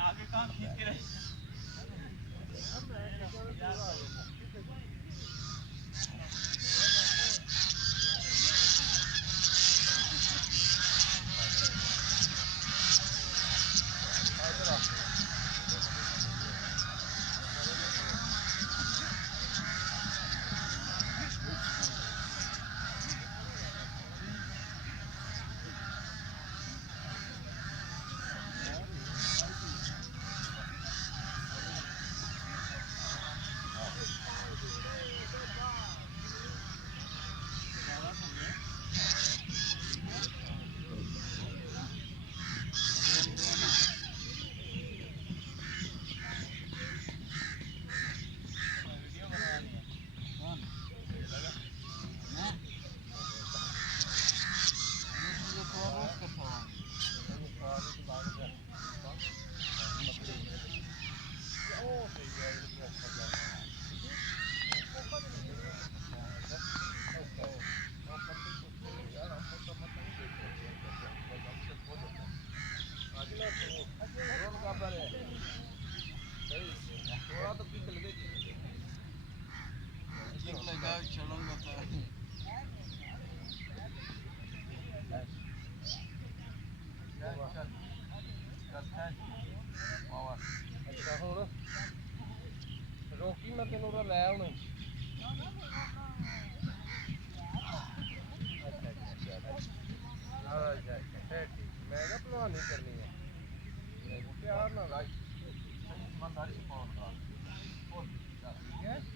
आगे काम खींच के रहे अच्छा हूँ रोकी मैं तेन लै आना अच्छा फिर ठीक मैं क्या भलवानी करनी है प्यार ना लाई ईमानदारी से फोन कर ठीक है